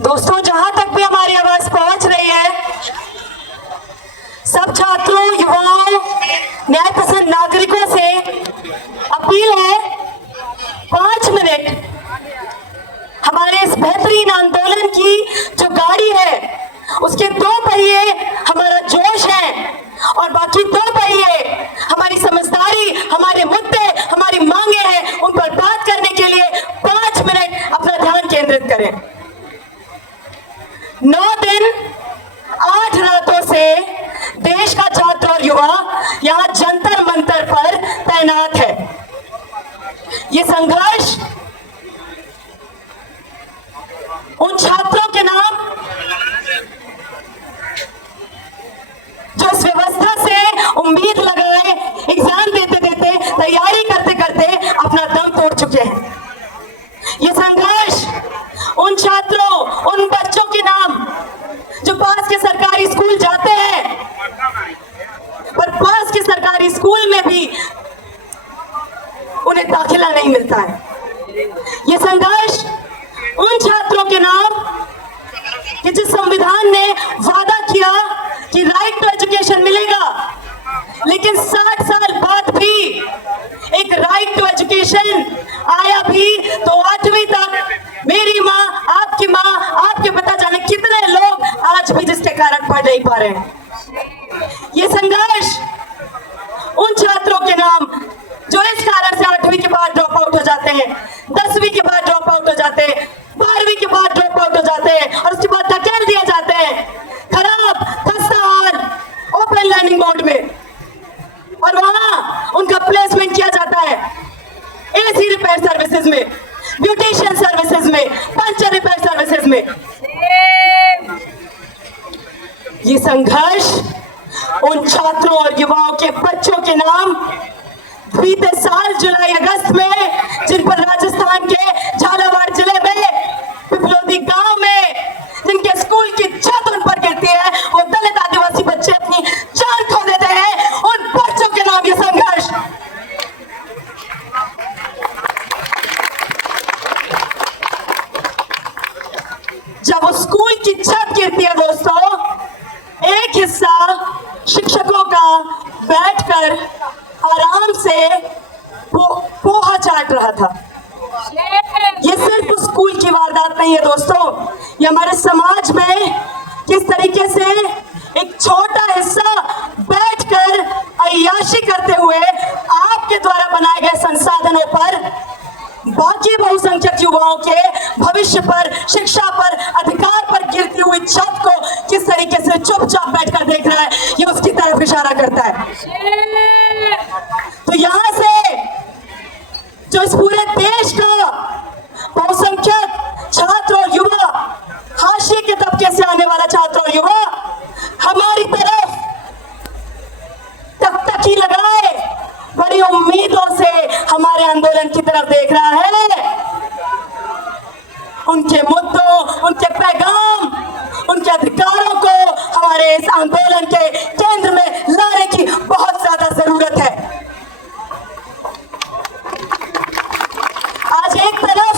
दोस्तों, जहां तक भी हमारी आवाज पहुंच रही है, सब छात्रों, युवाओं, न्याय पसंद नागरिकों से अपील है, 5 मिनट हमारे इस बेहतरीन आंदोलन की जो गाड़ी है उसके 2 पहिए हमारा जोश है और बाकी 2 पहिए हमारी समझदारी, हमारे मुद्दे, हमारी मांगे हैं, उन पर बात करने के लिए 5 मिनट अपना ध्यान केंद्रित करें। 9 दिन 8 रातों से देश का छात्र और युवा यहाँ जंतर मंतर पर तैनात है। ये संघर्ष उन छात्रों के नाम जो इस व्यवस्था से उम्मीद लगाए, एग्जाम देते देते, तैयारी करते करते अपना दम तोड़ चुके हैं। ये संघर्ष उन छात्रों, उन बच्चों के नाम जो पास के सरकारी स्कूल जाते हैं, पर पास के सरकारी स्कूल में भी उन्हें दाखिला नहीं मिलता है। ये संघर्ष उन छात्रों के नाम कि जिस संविधान ने वादा किया कि राइट टू एजुकेशन मिलेगा, लेकिन 60 साल बाद भी एक राइट टू एजुकेशन आया भी तो 8वीं तक मेरी माँ, आपके पता जाने कितने लोग आज भी जिसके कारण पढ़ नहीं पा रहे हैं। ये संघर्ष उन छात्रों के नाम जो इस कारण से 8वीं के बाद ड्रॉप आउट हो जाते हैं, 10वीं के बाद ड्रॉप आउट हो जाते हैं, 12वीं के बाद ड्रॉप आउट हो जाते हैं और उसके बाद धकेल दिए जाते हैं खराब, खस्ता हाल ओपन लर्निंग मोड में, और वहां उनका प्लेसमेंट किया जाता है एसी रिपेयर सर्विसेज में, ब्यूटिशियन सर्विसेज में, पंचर रिपेयर सर्विसेज में। ये संघर्ष उन छात्रों और युवाओं के बच्चों के नाम बीते साल जुलाई अगस्त में जिन पर राजस्थान के झालावाड़ जिले में पिपलोदी गांव में जिनके स्कूल की छत उन पर गिरती है, वो दलित आदिवासी बच्चे अपनी जान खो देते हैं, उन बच्चों के नाम ये संघर्ष। जब वो स्कूल की छत गिरती है दोस्तों, एक हिस्सा शिक्षकों का बैठकर आराम से पोहा चाट रहा था। ये सिर्फ स्कूल की वारदात नहीं है दोस्तों, ये हमारे समाज में किस तरीके से एक छोटा हिस्सा बैठकर अय्याशी करते हुए आपके द्वारा बनाए गए संसाधनों पर बाकी बहुसंख्यक युवाओं के भविष्य पर, शिक्षा पर, अधिकार पर गिरती हुई छत को किस तरीके से चुपचाप बैठकर देख रहा है, ये उसकी तरफ इशारा करता है। तो यहां से जो इस पूरे देश का बहुसंख्यक छात्र और युवा, हाशिए के तबके से आने वाला छात्र और युवा हमारी तरफ टकटकी लगाए बड़ी उम्मीदों से हमारे आंदोलन की तरफ देख रहा है। उनके मुद्दों, उनके पैगाम, उनके अधिकारों को हमारे इस आंदोलन के केंद्र में लाने की बहुत ज्यादा जरूरत है। आज एक तरफ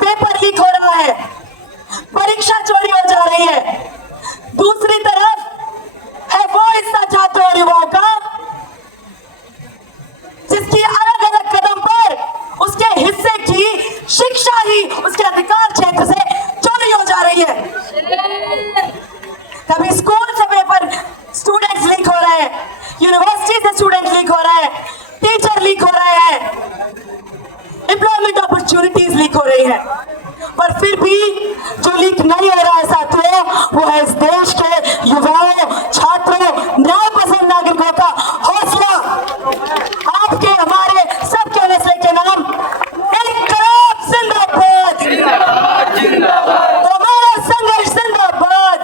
पेपर लीक हो रहा है, परीक्षा चोरी हो जा रही है, दूसरी तरफ है वो हिस्सा छात्रों और युवाओं का जिसकी अलग अलग कदम पर उसके हिस्से की शिक्षा ही उसके अधिकार क्षेत्र से चोरी हो जा रही है। कभी स्कूल से पेपर स्टूडेंट्स लीक हो रहे हैं, यूनिवर्सिटी से स्टूडेंट लीक हो रहे हैं, टीचर लीक हो रहे हैं, एम्प्लॉयमेंट अपॉर्चुनिटीज लीक हो रही है, पर फिर भी जो लीक नहीं हो रहा है साथियों, वो है इस देश के युवाओं, छात्रों, न्याय पसंद नागरिकों का हौसला। आपके हमारे सबके हौसले के नाम इनकलाब जिंदाबाद, हमारा संघर्ष जिंदाबाद।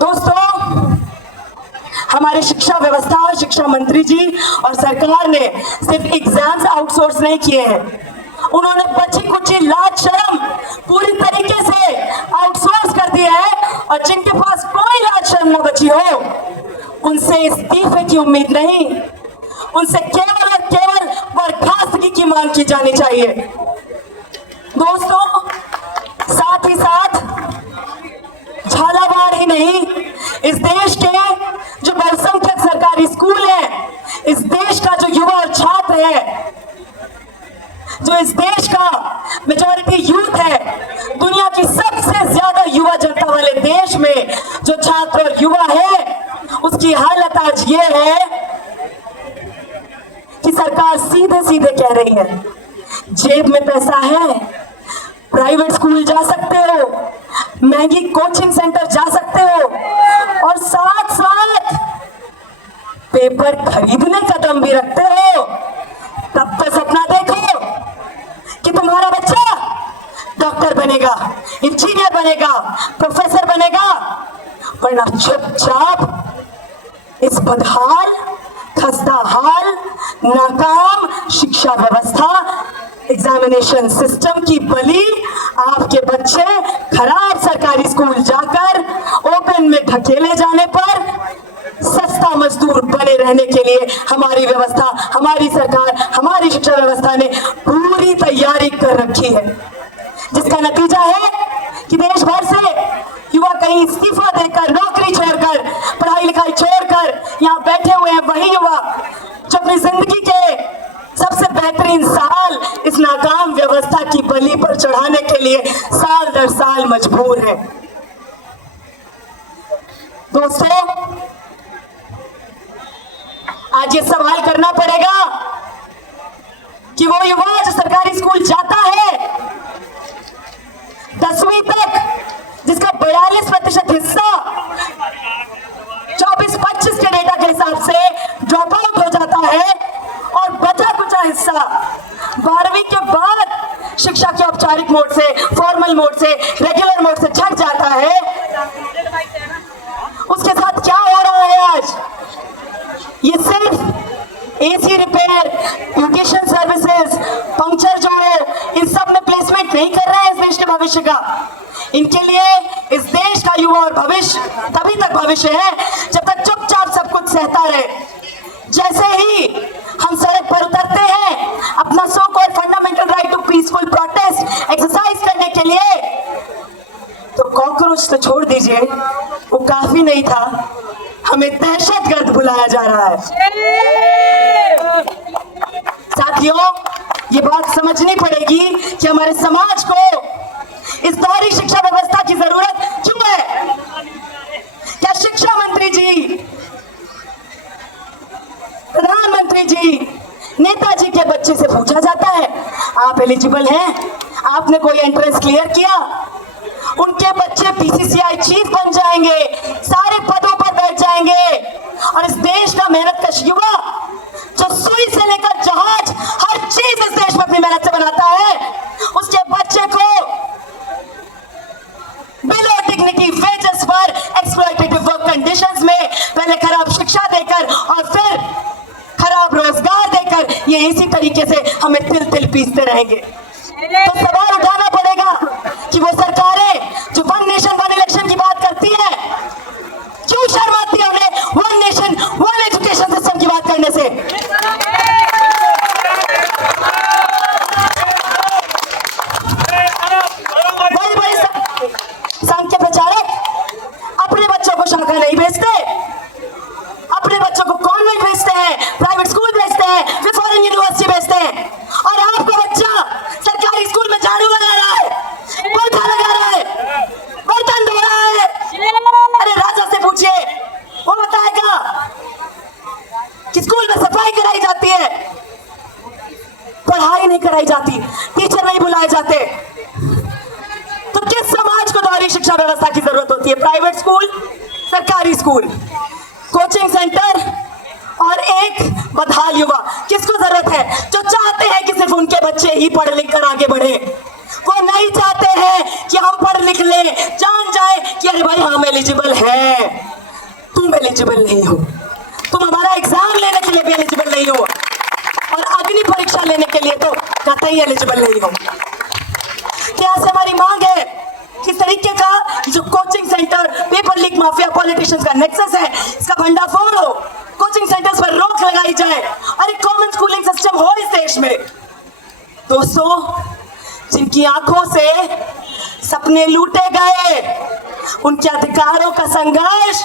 दोस्तों, हमारी शिक्षा व्यवस्था, शिक्षा मंत्री जी और सरकार ने सिर्फ एग्जाम्स आउटसोर्स नहीं किए हैं, उन्होंने बची कुची लाज शर्म पूरी तरीके से आउटसोर्स कर दिया है, और जिनके पास कोई लाज शर्म न बची हो उनसे इस्तीफे की उम्मीद नहीं, उनसे केवल और केवल बर्खास्तगी की मांग की जानी चाहिए। दोस्तों, साथ ही साथ झालावाड़ ही नहीं, इस देश के जो बहुसंख्यक सरकारी स्कूल है, इस देश का जो युवा और छात्र है, जो इस देश का मेजॉरिटी यूथ है, दुनिया की सबसे ज्यादा युवा जनता वाले देश में जो छात्र और युवा है, उसकी हालत आज ये है कि सरकार सीधे सीधे कह रही है, जेब में पैसा है, प्राइवेट स्कूल जा सकते हो, महंगी कोचिंग सेंटर जा सकते हो, और साथ साथ पेपर खरीदने का दम भी रखते हो, तब तो सपना देखो कि तुम्हारा बच्चा डॉक्टर बनेगा, इंजीनियर बनेगा, प्रोफेसर बनेगा, वरना चुपचाप इस बदहाल, खस्ता हाल, नाकाम शिक्षा व्यवस्था, एग्जामिनेशन सिस्टम की बलि आपके बच्चे खराब सरकारी स्कूल जाकर ओपन में ढकेले जाने पर सस्ता मजदूर बने रहने के लिए हमारी व्यवस्था, हमारी सरकार, हमारी शिक्षा व्यवस्था ने पूरी तैयारी कर रखी है, जिसका नतीजा है कि देश भर से युवा कहीं इस्तीफा देकर, नौकरी छोड़कर, पढ़ाई लिखाई छोड़कर यहाँ बैठे हुए हैं वही युवा जो अपनी जिंदगी के सबसे बेहतरीन साल इस नाकाम व्यवस्था की बलि पर चढ़ाने के लिए साल दर साल मजबूर है। दोस्तों, आज ये सवाल करना पड़ेगा कि वो युवा जो सरकारी स्कूल जाता है 10वीं तक, जिसका 42% हिस्सा 24-25 के डेटा के हिसाब से ड्रॉप आउट हो जाता है, और बचा कुचा हिस्सा 12वीं के बाद शिक्षा के औपचारिक मोड से, फॉर्मल मोड से, रेगुलर मोड से छट जाता है, उसके साथ क्या हो रहा है आज? ये सिर्फ AC repair, beautician services, puncture जो है, इन सब में प्लेसमेंट नहीं कर रहा है इस देश के भविष्य का। इनके लिए इस देश का युवा और भविष्य तभी तक भविष्य है जब तक चुपचाप सब कुछ सहता रहे। जैसे ही हम सड़क पर उतरते हैं अपना so called fundamental right to peaceful protest exercise करने के लिए, तो कॉकरोच तो छोड़ दीजिए, वो काफी नहीं था, हमें दहशतगर्द बुलाया जा रहा है। साथियों, ये बात समझनी पड़ेगी कि हमारे समाज को इस दोहरी शिक्षा व्यवस्था की जरूरत क्यों है। क्या शिक्षा मंत्री जी, प्रधानमंत्री जी, नेताजी के बच्चे से पूछा जाता है आप एलिजिबल हैं, आपने कोई एंट्रेंस क्लियर किया? उनके बच्चे बीसीसीआई चीफ बन जाएंगे, सारे पदों पर बैठ जाएंगे, और इस देश का मेहनतकश युवा जो सुई से लेकर जहाज हर चीज इस देश में अपनी मेहनत से बनाता है, उसके बच्चे को बिलो डिग्निटी वेजेस पर एक्सप्लॉयटेटिव वर्क कंडीशंस में पहले खराब शिक्षा देकर और फिर खराब रोजगार देकर ये इसी तरीके से हमें तिल तिल पीसते रहेंगे। तो सवाल उठाना पड़ेगा कि वो सरकारें जो वन नेशन वन इलेक्शन की बात करती है, क्यों शर्माती है उन्हें one nation one education system की बात करने से? बड़े संघ के प्रचारक अपने बच्चों को शाखा नहीं भेजते, अपने बच्चों को कॉन्वेंट भेजते हैं, प्राइवेट स्कूल भेजते हैं, फिर फॉरेन यूनिवर्सिटी भेजते हैं, और आपका बच्चा सरकारी स्कूल में झाड़ू लगा रहा है, पोछा लगा रहा है, बर्तन धो रहा है। अरे राजा से पूछिए, वो बताएगा कि स्कूल में सफाई कराई जाती है, पढ़ाई नहीं कराई जाती, टीचर नहीं बुलाए जाते। तो किस समाज को दोहरी शिक्षा व्यवस्था की जरूरत होती है? प्राइवेट स्कूल, सरकारी स्कूल, कोचिंग सेंटर और एक बदहाल युवा। किसको जरूरत है? जो चाहते हैं कि सिर्फ उनके बच्चे ही पढ़ लिख कर आगे बढ़े। वो नहीं चाहते हैं कि हम पढ़ लिख ले, जान जाए कि अरे भाई हम एलिजिबल हैं, तुम एलिजिबल नहीं हो, तुम हमारा एग्जाम लेने के लिए भी एलिजिबल नहीं हो, और अग्नि परीक्षा लेने के लिए तो कतई एलिजिबल नहीं हो। क्या से हमारी मांग है किस तरीके का जो coaching centre, paper leak mafia, politicians का नेक्सस है, इसका भंडाफोड़ हो, कोचिंग सेंटर्स पर रोक लगाई जाए और एक कॉमन स्कूलिंग सिस्टम हो इस देश में। दोस्तों, जिनकी आंखों से सपने लूटे गए, उनके अधिकारों का संघर्ष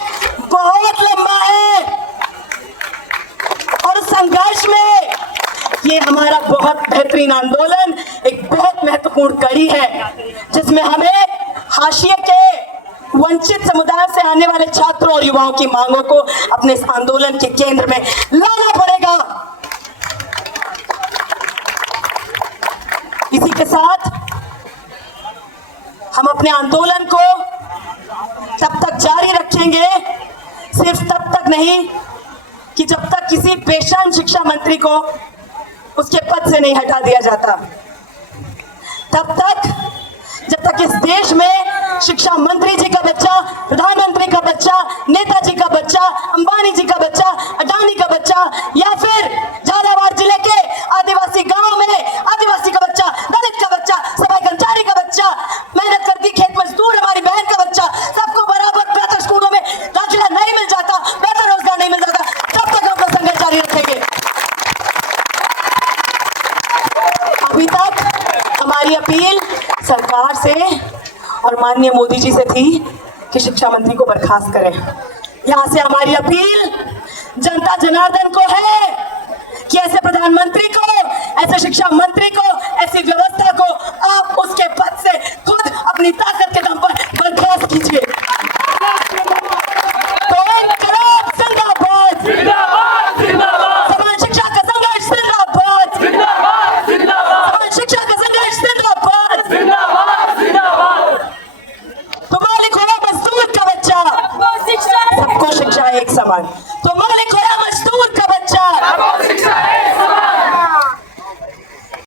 बहुत लंबा है और उस संघर्ष में ये हमारा बहुत बेहतरीन आंदोलन एक बहुत महत्वपूर्ण कड़ी है, जिसमें हमें हाशिए के वंचित समुदाय से आने वाले छात्रों और युवाओं की मांगों को अपने इस आंदोलन के केंद्र में लाना पड़ेगा। इसी के साथ हम अपने आंदोलन को तब तक जारी रखेंगे, सिर्फ तब तक नहीं कि जब तक किसी पेशेंट शिक्षा मंत्री को उसके पद से नहीं हटा दिया जाता, तब तक जब तक इस देश में शिक्षा मंत्री जी का बच्चा, प्रधानमंत्री का बच्चा, नेताजी का बच्चा, अंबानी जी का बच्चा, अडानी का बच्चा या फिर झालावाड़ जिले के आदिवासी गांव में आदिवासी का बच्चा, दलित का बच्चा, सफाई कर्मचारी का बच्चा, मेहनत करती खेत मजदूर हमारी बहन का बच्चा, सबको बराबर बेहतर स्कूलों में दाखिला नहीं मिल जाता, बेहतर रोजगार नहीं मिल जाता, तब तक हम अपना संघर्ष जारी रखेंगे। अभी तक हमारी अपील सरकार से और माननीय मोदी जी से थी कि शिक्षा मंत्री को बर्खास्त करें। यहां से हमारी अपील जनता जनार्दन को है कि ऐसे प्रधानमंत्री को, ऐसे शिक्षा मंत्री को, ऐसी व्यवस्था को आप उसके पद से खुद अपनी ताकत के दम पर बर्खास्त कीजिए। तो इनकलाब जिंदाबाद, समान शिक्षा का संघर्ष जिंदाबाद, समान शिक्षा का संघर्ष जिंदाबाद। तो मालिक हो मजदूर का बच्चा, सबको शिक्षा एक समान।